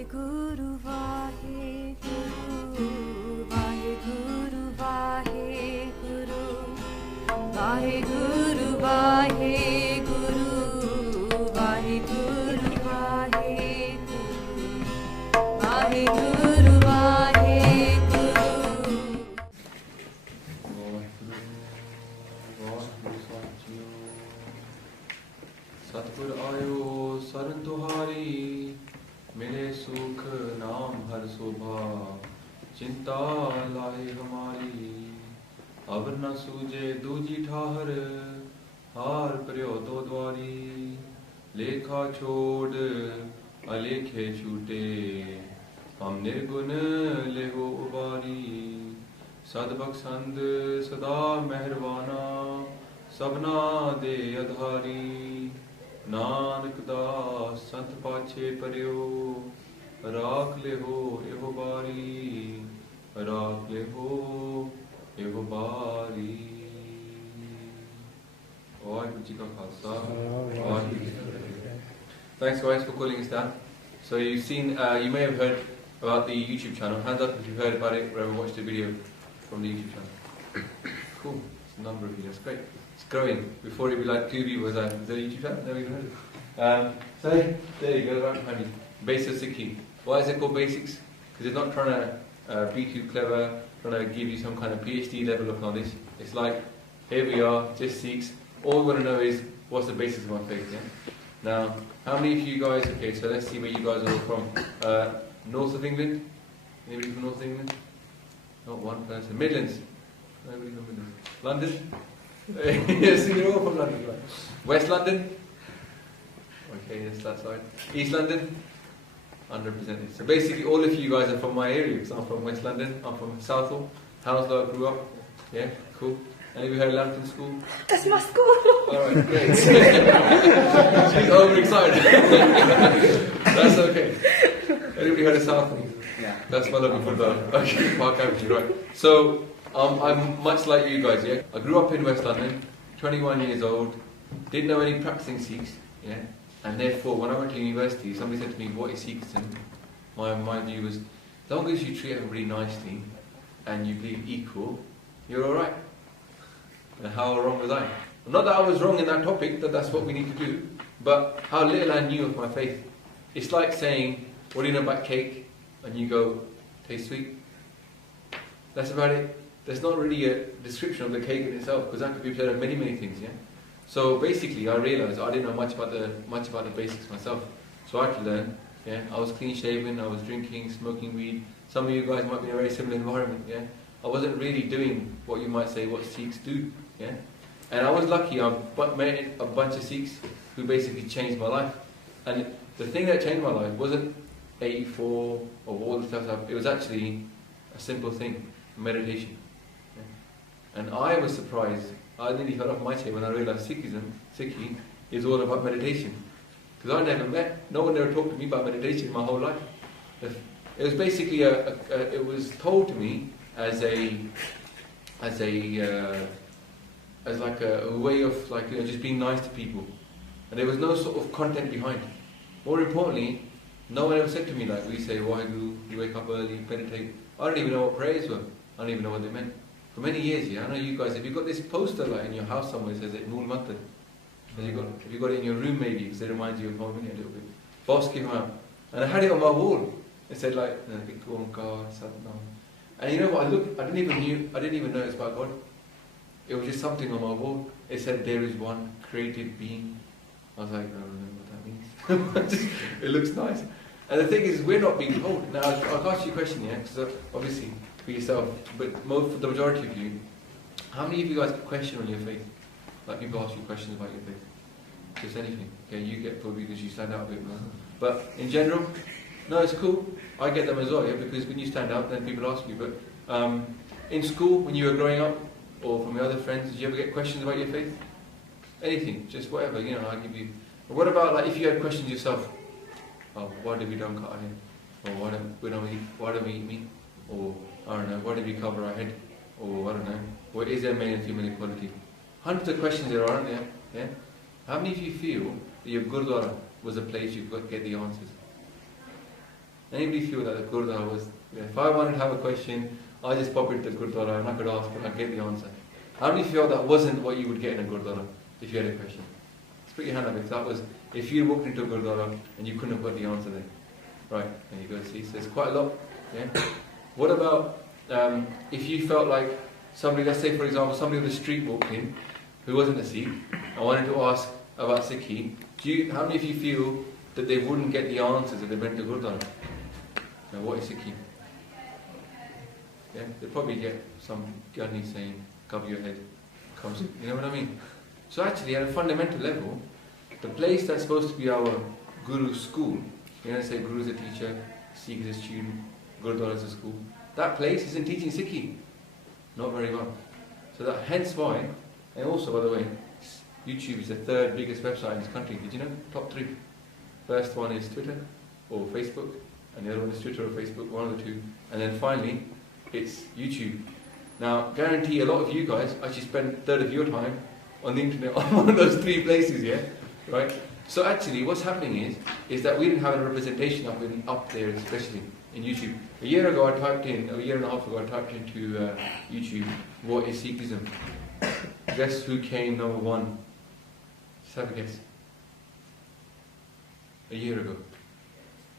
Vaheguru, Vaheguru, Vaheguru, Vaheguru, Vaheguru, Vaheguru, Vaheguru, Vaheguru, Vaheguru, Vaheguru. सतगुर आयो सरन तुहारी, मिले सुख नाम हर शोभा, चिंता लाए हमारी। अब न सूझे दूजी ठाहर, हार पर्यो तो द्वारी। लेखा छोड़ अलेखे छूटे, हम निर्गुण लेहो उबारी। सदबख्शंद सदा मेहरबाना, सबना दे अधारी। नानक दास संत पाछे पर्यो, राख ले हो एहो बारी, राख ले हो एहो बारी। वाहिगुरू जी का खालसा, वाहिगुरू जी की फतेह। Thanks guys for calling us down. So you've seen, you may have heard about the YouTube channel. Hands up if you've heard about it or ever watched a video from the YouTube channel. Cool, it's a number of you, that's great. It's growing. Before it'd be like 2 people, was that, is that a YouTube channel? Never even heard of it. So there you go, right behind me. Basics of Sikhi. Why is it called basics? Because it's not trying to be too clever, trying to give you some kind of PhD level of knowledge. It's like, here we are, just Sikhs. All we want to know is, what's the basis of my faith, yeah? Now, how many of you guys, okay, so let's see where you guys are all from. North of England? Anybody from North of England? Not one person. Midlands? Nobody from Midlands. London? Yes, you're all from London, right? West London? Okay, that's that side. East London? Underrepresented. So basically all of you guys are from my area, because I'm from West London, I'm from Southall, Hounslow I grew up. Yeah, cool. Any of you heard of Lambton School? That's my school. Alright, great. She's overexcited. That's okay. Anybody heard of Southall? Yeah. That's my looking for the okay, Park Avenue, right. So, I'm much like you guys, yeah? I grew up in West London, 21 years old, didn't know any practicing Sikhs, yeah? And therefore, when I went to university, somebody said to me, what is Sikhism? My view was, as long as you treat everybody nicely, and you be equal, you're alright. And how wrong was I? Not that I was wrong in that topic, that that's what we need to do, but how little I knew of my faith. It's like saying, what do you know about cake? And you go, tastes sweet. That's about it. There's not really a description of the cake in itself, because that could be said of many, many things, yeah? So basically, I realized I didn't know much about the basics myself. So I had to learn, yeah? I was clean shaven, I was drinking, smoking weed. Some of you guys might be in a very similar environment, yeah? I wasn't really doing what you might say what Sikhs do, yeah? And I was lucky, I met a bunch of Sikhs who basically changed my life. And the thing that changed my life wasn't 84 or all the stuff, it was actually a simple thing, meditation. Yeah? And I was surprised, I nearly fell off my chair when I realized Sikhi is all about meditation. Because I never met, no one ever talked to me about meditation my whole life. It was basically it was told to me as like a way of like, you know, just being nice to people, and there was no sort of content behind. More importantly, no one ever said to me like we say, Waheguru, you wake up early, meditate. I don't even know what prayers were. I don't even know what they meant. For many years, yeah, I know you guys. Have you got this poster like in your house somewhere that says it Nool Mantar? Have you got it in your room maybe because it reminds you of home a little bit? Boss came out, and I had it on my wall. It said like, and you know what? I didn't even know it's about God. It was just something on my wall. It said, there is one created being. I was like, I don't know what that means. It looks nice. And the thing is, we're not being told. Now, I'll ask you a question, yeah? Because obviously, for yourself, but for the majority of you, how many of you guys question on your faith? Like people ask you questions about your faith. Just anything. Okay, you get probably because you stand out a bit more. But in general, no, it's cool. I get them as well, yeah, because when you stand out, then people ask you. But in school, when you were growing up, or from your other friends, did you ever get questions about your faith? Anything, just whatever, you know, I'll give you. But what about like if you had questions yourself? Oh, why did we don't cut our hair? Or why don't we eat meat? Or I don't know, why did we cover our head? Or I don't know, or is there male and female equality? Hundreds of questions there are, aren't there? Yeah? How many of you feel that your Gurdwara was a place you could get the answers? Anybody feel that the Gurdwara was, if I wanted to have a question, I just pop into the Gurdwara and I could ask and I'd get the answer. How many feel that wasn't what you would get in a Gurdwara if you had a question? Just put your hand up if that was, if you walked into a Gurdwara and you couldn't have got the answer there. Right, there you go, see, so there's quite a lot. Yeah. What about if you felt like somebody, let's say for example, somebody on the street walked in who wasn't a Sikh and wanted to ask about Sikhi, how many of you feel that they wouldn't get the answers if they went to Gurdwara? Now what is Sikhi? Yeah, they'd probably get some gunny saying, cover your head, comes, you know what I mean? So actually at a fundamental level, the place that's supposed to be our Guru's school, you know, say Guru is a teacher, Sikh is a student, Gurdwara is a school, that place isn't teaching Sikhi, not very well. So that hence why, and also by the way, YouTube is the third biggest website in this country. Did you know? Top 3. First one is Twitter or Facebook, and the other one is Twitter or Facebook, one of the two. And then finally, it's YouTube. Now, guarantee a lot of you guys actually spend a third of your time on the internet on one of those 3 places, yeah? Right? So actually, what's happening is that we didn't have a representation up there, especially in YouTube. A year and a half ago, I typed into YouTube, what is Sikhism? Guess who came number 1? Just have a guess. A year ago.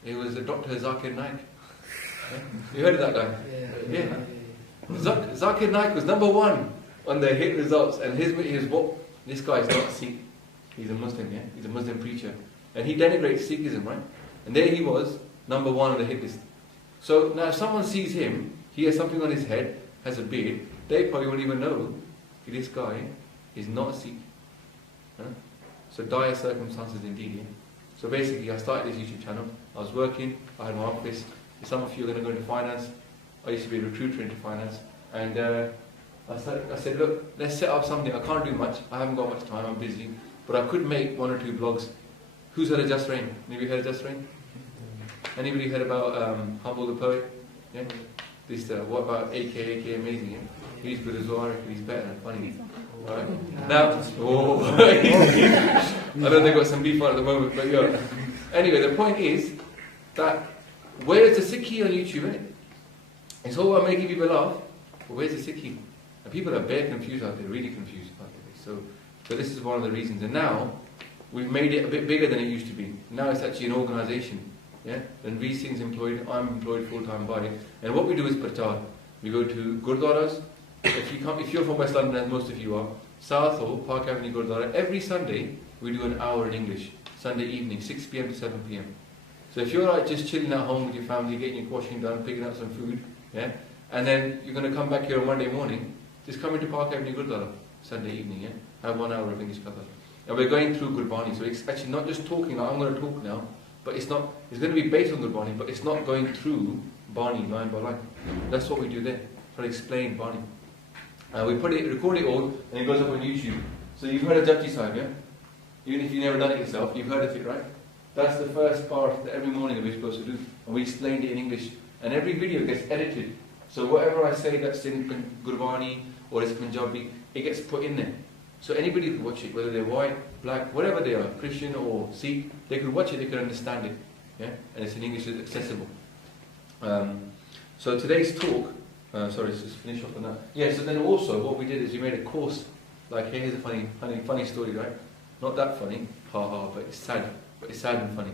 It was Dr. Zakir Naik. Yeah? You heard of that guy? Yeah. Zakir Naik was number 1 on the hit results, and his what? This guy is not Sikh. He's a Muslim, yeah? He's a Muslim preacher. And he denigrates Sikhism, right? And there he was, number 1 on the hit list. So now if someone sees him, he has something on his head, has a beard, they probably won't even know this guy is not a Sikh. Huh? So dire circumstances indeed, yeah? So basically I started this YouTube channel, I was working, I had my office. Some of you are going to go into finance. I used to be a recruiter into finance. And I said, look, let's set up something. I can't do much, I haven't got much time, I'm busy. But I could make 1 or 2 blogs. Who's heard of Just Rain? Anybody heard of Just Rain? Anybody heard about Humble the Poet? Yeah? This, what about AK Amazing? Yeah? He's good as well, he's better and funny. Right? Now, I know they've got some beef on at the moment, but yeah. Anyway, the point is that where's the Sikhi on YouTube, innit? It's all about making people laugh, but where's the Sikhi? And people are very confused out there, really confused out there. So this is one of the reasons. And now, we've made it a bit bigger than it used to be. Now it's actually an organisation. Yeah? And Reesing's employed, I'm employed full-time by it. And what we do is prachar. We go to Gurdwaras. If you're from West London, as most of you are, Southall, Park Avenue Gurdwara, every Sunday we do an hour in English. Sunday evening, 6 PM to 7 PM. So if you're like just chilling at home with your family, getting your washing done, picking up some food, yeah, and then you're going to come back here on Monday morning, just come into Park Avenue Gurdwara, Sunday evening, yeah, have 1 hour of English katha. And we're going through Gurbani, so it's actually not just talking, like I'm going to talk now, but it's going to be based on Gurbani, but it's not going through Bani line by line. That's what we do there, try to explain Bani. We record it all, and it goes up on YouTube. So you've heard of Japji Sahib, yeah? Even if you've never done it yourself, you've heard of it, right? That's the first part that every morning that we're supposed to do. And we explained it in English. And every video gets edited. So whatever I say that's in Gurbani or it's Punjabi, it gets put in there. So anybody can watch it, whether they're white, black, whatever they are, Christian or Sikh, they could watch it, they could understand it. Yeah? And it's in English, it's accessible. So today's talk, sorry, let's just finish off on that. Yeah, so then also what we did is we made a course. Like here's a funny story, right? Not that funny, but it's sad. But it's sad and funny.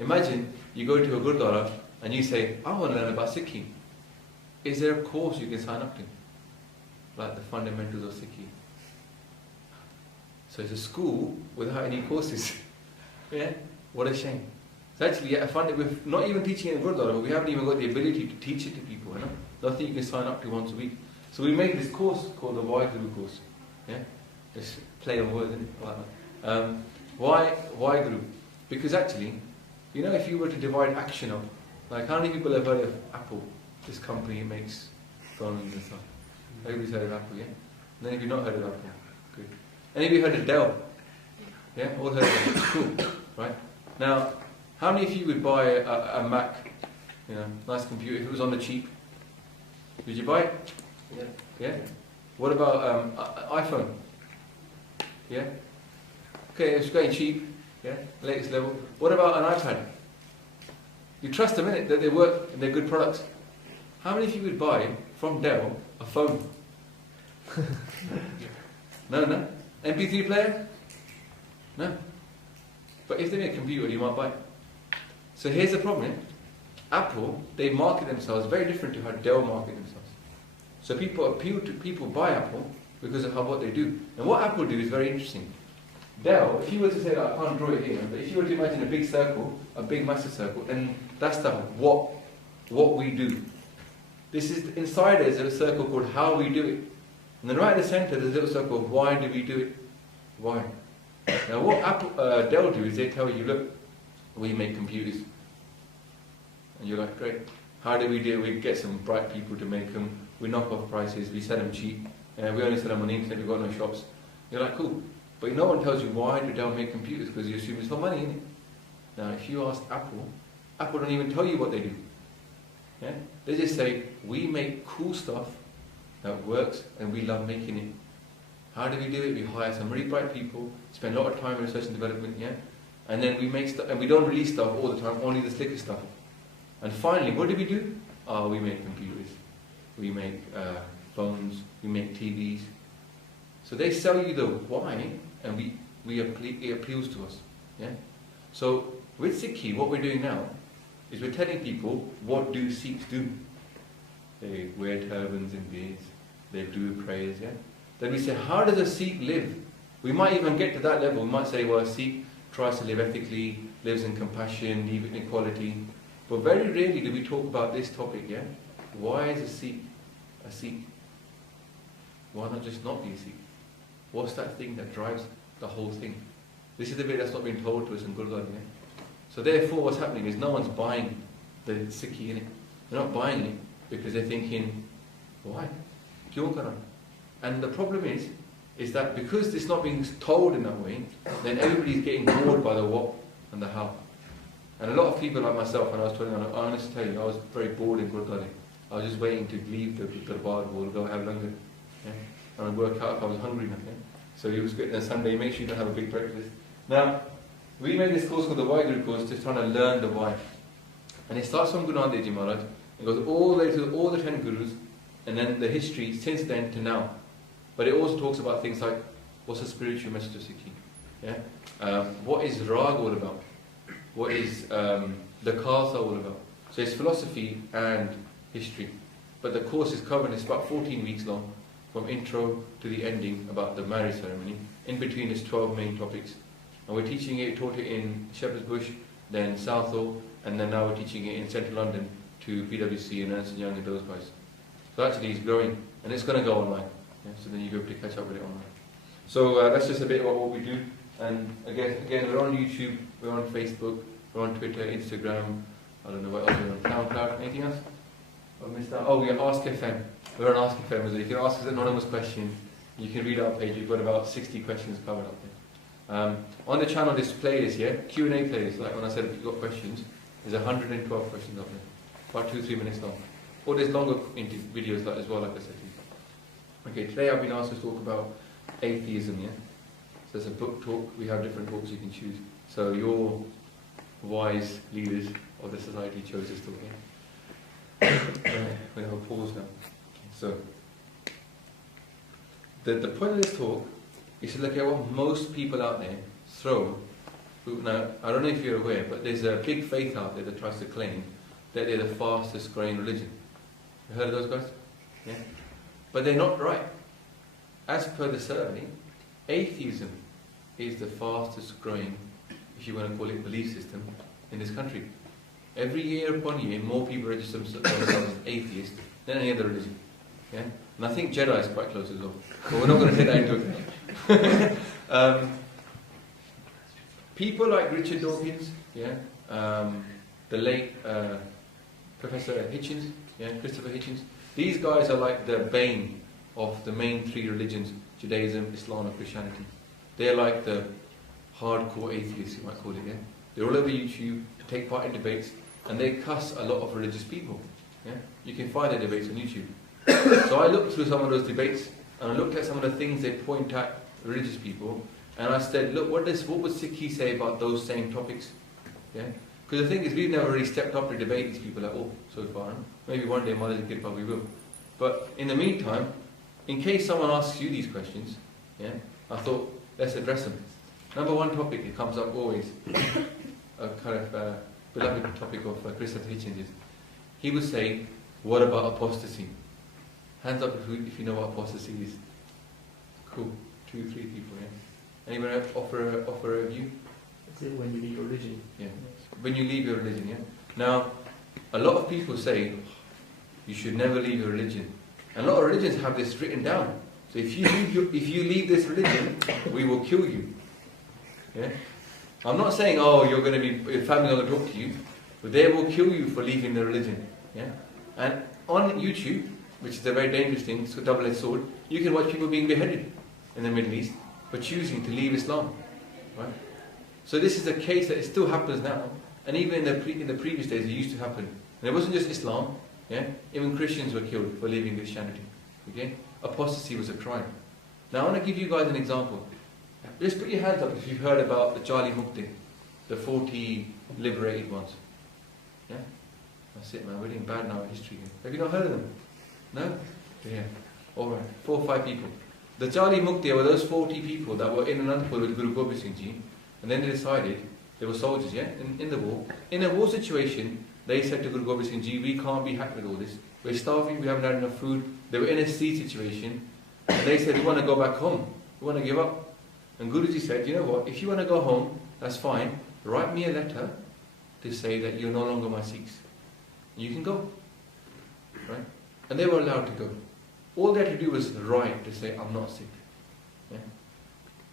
Imagine you go to a Gurdwara and you say, I want to learn about Sikhi. Is there a course you can sign up to? Like the fundamentals of Sikhi. So it's a school without any courses. Yeah? What a shame. So actually, we're not even teaching it in Gurdwara, but we haven't even got the ability to teach it to people. You know? Nothing you can sign up to once a week. So we made this course called the Waheguru course. Yeah? Just play on words, isn't it? Why Guru? Because actually, you know, if you were to divide action up, like how many people have heard of Apple? This company makes phones and stuff. Everybody's heard of Apple, yeah? And then if you've not heard of Apple, good. Any of you heard of Dell? Yeah, all heard of it. Cool, right? Now, how many of you would buy a Mac, you know, nice computer, if it was on the cheap? Would you buy it? Yeah. Yeah? What about iPhone? Yeah? Okay, it's going cheap. Yeah, latest level. What about an iPad? You trust them in it, that they work and they're good products. How many of you would buy from Dell a phone? No. MP3 player? No. But if they make a computer, you might buy it. So here's the problem. Apple, they market themselves very different to how Dell market themselves. So people buy Apple because of what they do. And what Apple do is very interesting. Dell, if you were to say that, I can't draw it here, but if you were to imagine a big circle, a big massive circle, then that's the what we do. This is inside there's a circle called how we do it. And then right in the center there's a little circle of why do we do it? Why? Now what Dell do is they tell you, look, we make computers. And you're like, great. How do we do it? We get some bright people to make them. We knock off prices. We sell them cheap. We only sell them on the internet. We've got no shops. You're like, cool. But no one tells you why do Dell make computers, because you assume it's for money, innit? Now, if you ask Apple, Apple don't even tell you what they do. Yeah? They just say, we make cool stuff that works and we love making it. How do we do it? We hire some really bright people, spend a lot of time in research and development, yeah? And then we make stuff, and we don't release stuff all the time, only the slickest stuff. And finally, what do? We make computers. We make phones, we make TVs. So they sell you the why, and it appeals to us. Yeah? So with Sikhi, what we're doing now is we're telling people, what do Sikhs do? They wear turbans and beards, they do prayers, yeah? Then we say, how does a Sikh live? We might even get to that level. We might say, well, a Sikh tries to live ethically, lives in compassion, lives in equality. But very rarely do we talk about this topic, yeah? Why is a Sikh a Sikh? Why not just not be a Sikh? What's that thing that drives the whole thing? This is the bit that's not been told to us in Gurdwaras, yeah? So therefore what's happening is no one's buying the Sikhi in it. They're not buying it because they're thinking, why? Kyun karan? And the problem is that because it's not being told in that way, then everybody's getting bored by the what and the how. And a lot of people like myself, when I was 21, I honestly tell you, I was very bored in Gurdwara. I was just waiting to leave the Darbar or go have langar. Yeah? And I'd work out if I was hungry enough. Yeah? So you was good on Sunday, make sure you don't have a big breakfast. Now, we made this course called the Why Guru course, just trying to learn the why. And it starts from Guru Nanak Dev Ji Maharaj, it goes all the way to all the 10 Gurus, and then the history since then to now. But it also talks about things like, what's the spiritual message of Sikhi? Yeah? What is Rag all about? What is the Khalsa all about? So it's philosophy and history. But the course is covered, it's about 14 weeks long, from intro to the ending about the marriage ceremony. In between is 12 main topics. And we're teaching it, taught it in Shepherd's Bush, then Southall, and then now we're teaching it in Central London to PwC and Ernst & Young and those guys. So actually it's growing, and it's going to go online. Yeah? So then you'll be able to catch up with it online. So that's just a bit about what we do. And again, we're on YouTube, we're on Facebook, we're on Twitter, Instagram, I don't know what else we're on, SoundCloud, anything else? I missed out. Oh, we're Ask FM. We're on Ask FM, so you can ask us anonymous questions. You can read our page, we've got about 60 questions covered up there. On the channel, this playlist, yeah, Q&A playlist, like when I said if you've got questions, there's 112 questions up there, about 2-3 minutes long. Or there's longer videos as well, like I said to you. Okay, today I've been asked to talk about atheism, yeah? So it's a book talk, we have different books you can choose. So your wise leaders of the society chose this talk, yeah? We have a pause now. So, the point of this talk is to look at what most people out there throw. Now, I don't know if you're aware, but there's a big faith out there that tries to claim that they're the fastest growing religion. You heard of those guys? Yeah? But they're not right. As per the survey, atheism is the fastest growing, if you want to call it, belief system in this country. Every year upon year, more people register themselves as atheists than any other religion. Yeah? And I think Jedi is quite close as well. But we're not going to take that into account. People like Richard Dawkins, yeah, the late Professor Hitchens, yeah, Christopher Hitchens, these guys are like the bane of the main three religions, Judaism, Islam and Christianity. They're like the hardcore atheists, you might call it, yeah? They're all over YouTube, take part in debates, and they cuss a lot of religious people. Yeah? You can find their debates on YouTube. So I looked through some of those debates, and I looked at some of the things they point at religious people, and I said, look, what would Sikhi say about those same topics? Yeah? Because Because the thing is, we've never really stepped up to debate these people at all so far. Maybe one day Mother's a kid, but we will. But in the meantime, in case someone asks you these questions, yeah, I thought, let's address them. Number one topic that comes up always, a kind of beloved topic of Christopher Hitchens is, he would say, what about apostasy? Hands up if you know what apostasy is. Cool. 2, 3 people, yeah. Anyone offer a view? Is it when you leave your religion? Yeah. When you leave your religion, yeah. Now, a lot of people say you should never leave your religion. And a lot of religions have this written down. So if you leave this religion, we will kill you. Yeah. I'm not saying, oh, you're going to be, your family are going to talk to you, but they will kill you for leaving the religion. Yeah. And on YouTube, which is a very dangerous thing, it's a double-edged sword, you can watch people being beheaded in the Middle East for choosing to leave Islam. Right? So this is a case that it still happens now, and even in the previous days it used to happen. And it wasn't just Islam, yeah? Even Christians were killed for leaving Christianity. Okay? Apostasy was a crime. Now I want to give you guys an example. Just put your hands up if you've heard about the Charlie Mukti, the 40 liberated ones. Yeah? That's it, man. We're doing bad now in history. Have you not heard of them? No? Yeah. Alright. 4 or 5 people. The Charlie Mukti were those 40 people that were in Anandapur with Guru Gobind Singh Ji, and then they decided, they were soldiers, yeah, in the war. In a war situation, they said to Guru Gobind Singh Ji, we can't be happy with all this. We're starving, we haven't had enough food. They were in a siege situation, and they said, we want to go back home. We want to give up. And Guruji said, you know what, if you want to go home, that's fine. Write me a letter to say that you're no longer my Sikhs. You can go. Right? And they were allowed to go. All they had to do was write to say, I'm not Sikh. Yeah?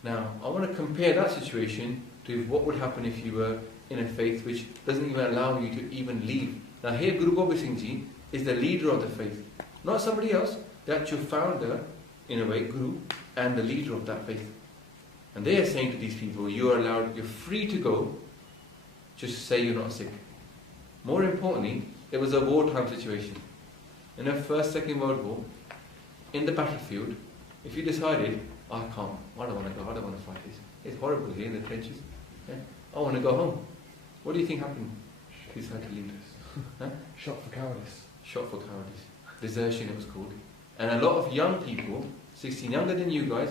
Now, I want to compare that situation to what would happen if you were in a faith which doesn't even allow you to even leave. Now here, Guru Gobind Singh Ji is the leader of the faith. Not somebody else, the actual founder, in a way, Guru, and the leader of that faith. And they are saying to these people, you are allowed, you're free to go, just say you're not Sikh. More importantly, it was a wartime situation. In the First, Second World War, in the battlefield, if you decided, I can't, I don't want to go, I don't want to fight this. It's horrible here in the trenches. Yeah? I want to go home. What do you think happened? He decided to leave. Huh? Shot for cowardice. Shot for cowardice. Desertion it was called. And a lot of young people, 16, younger than you guys,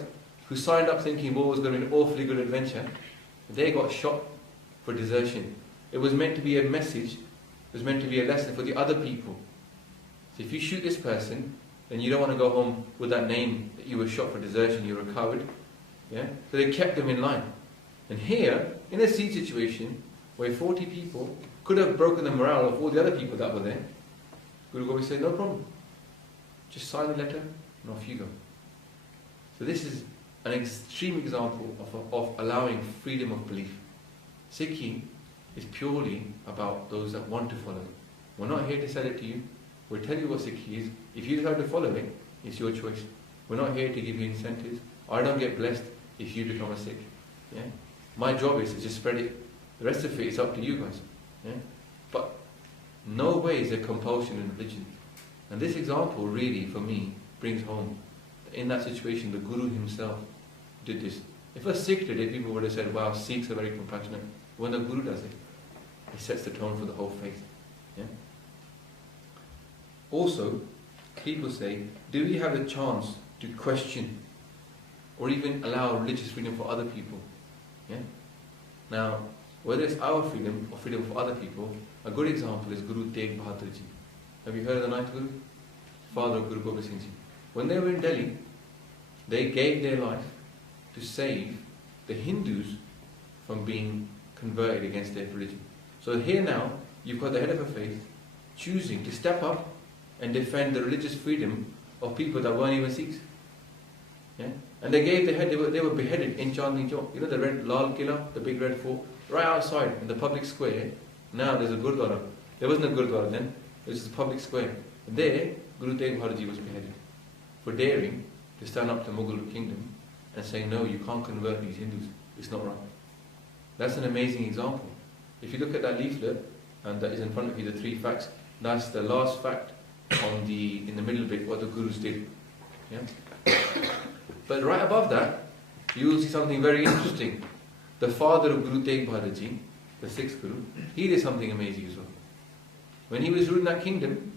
who signed up thinking war was going to be an awfully good adventure, they got shot for desertion. It was meant to be a message, it was meant to be a lesson for the other people. So if you shoot this person, then you don't want to go home with that name that you were shot for desertion, you were a coward. Yeah? So they kept them in line. And here, in a siege situation, where 40 people could have broken the morale of all the other people that were there, Guru Gobind said, no problem. Just sign the letter and off you go. So this is an extreme example of allowing freedom of belief. Sikhi is purely about those that want to follow. We're not here to sell it to you. We'll tell you what Sikhi is. If you decide to follow it, it's your choice. We're not here to give you incentives. I don't get blessed if you become a Sikh. Yeah? My job is to just spread it. The rest of it is up to you guys. Yeah? But no way is there compulsion in religion. And this example really, for me, brings home. In that situation, the Guru himself did this. If a Sikh did it, people would have said, wow, Sikhs are very compassionate. When the Guru does it, he sets the tone for the whole faith. Yeah? Also, people say, do we have a chance to question or even allow religious freedom for other people? Yeah? Now, whether it's our freedom or freedom for other people, a good example is Guru Tegh Bahadur Ji. Have you heard of the ninth Guru? Father of Guru Gobind Singh Ji. When they were in Delhi, they gave their life to save the Hindus from being converted against their religion. So here now, you've got the head of a faith choosing to step up and defend the religious freedom of people that weren't even Sikhs. Yeah? And they gave their head, they were beheaded in Chandni Chowk. You know the red Lal Killa, the big red fort? Right outside in the public square. Now there's a Gurdwara. There wasn't a Gurdwara then, it was just a public square. And there, Guru Tegh Bahadur Ji was beheaded for daring to stand up to Mughal kingdom and say, no, you can't convert these Hindus. It's not right. That's an amazing example. If you look at that leaflet, and that is in front of you, the 3 facts, that's the last fact on in the middle bit, what the Gurus did. Yeah? But right above that, you will see something very interesting. The father of Guru Tegh Bahadur Ji, the sixth Guru, he did something amazing as well. When he was ruling that kingdom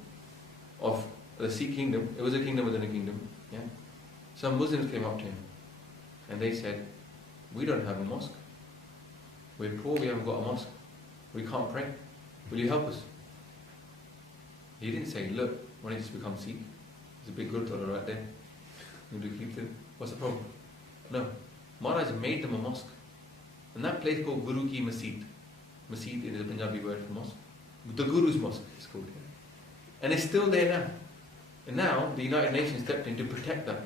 of the Sikh kingdom, it was a kingdom within a kingdom, yeah? Some Muslims came up to him and they said, we don't have a mosque. We're poor, we haven't got a mosque. We can't pray. Will you help us? He didn't say, look, why don't you just become Sikh? There's a big Gurdwara right there. You do Kirtan. What's the problem? No. Maharaj made them a mosque. And that place called Guru Ki Masjid. Masjid is a Punjabi word for mosque. The Guru's mosque is called here. And it's still there now. And now the United Nations stepped in to protect that.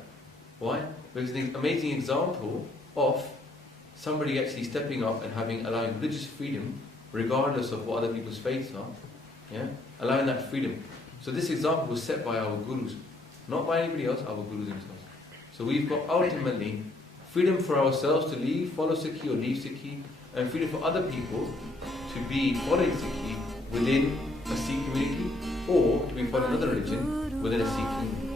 Why? Because it's an amazing example of somebody actually stepping up and allowing religious freedom regardless of what other people's faiths are. Yeah? Allowing that freedom. So this example was set by our Gurus. Not by anybody else, our Gurus themselves. So we've got ultimately freedom for ourselves to follow Sikhi or leave Sikhi, and freedom for other people to be following Sikhi within a Sikh community or to be following another religion within a Sikh community.